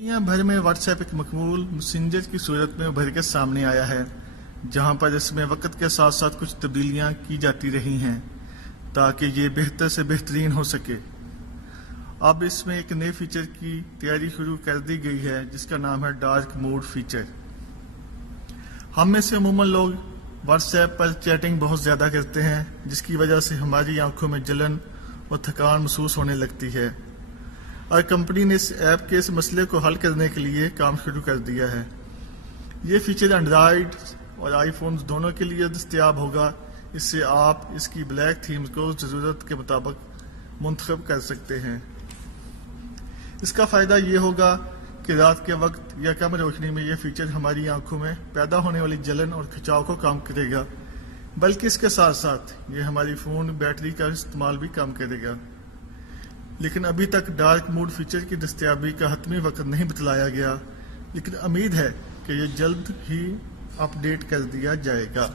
दुनिया भर में व्हाट्सएप एक मकबूल मैसेंजर की सूरत में उभर के सामने आया है, जहां पर इसमें वक्त के साथ साथ कुछ तब्दीलियां की जाती रही हैं ताकि ये बेहतर से बेहतरीन हो सके। अब इसमें एक नए फीचर की तैयारी शुरू कर दी गई है जिसका नाम है डार्क मोड फीचर। हम में से अमूमन लोग व्हाट्सएप पर चैटिंग बहुत ज़्यादा करते हैं, जिसकी वजह से हमारी आंखों में जलन और थकान महसूस होने लगती है, और कंपनी ने इस ऐप के इस मसले को हल करने के लिए काम शुरू कर दिया है। ये फीचर एंड्रॉयड और आईफोन दोनों के लिए दस्तयाब होगा। इससे आप इसकी ब्लैक थीम्स को ज़रूरत के मुताबिक मुंतखब कर सकते हैं। इसका फ़ायदा ये होगा कि रात के वक्त या कम रोशनी में ये फीचर हमारी आंखों में पैदा होने वाली जलन और खिंचाव को कम करेगा, बल्कि इसके साथ साथ ये हमारी फ़ोन बैटरी का इस्तेमाल भी कम करेगा। लेकिन अभी तक डार्क मोड फीचर की दस्तयाबी का हतमी वक्त नहीं बतलाया गया, लेकिन उम्मीद है कि ये जल्द ही अपडेट कर दिया जाएगा।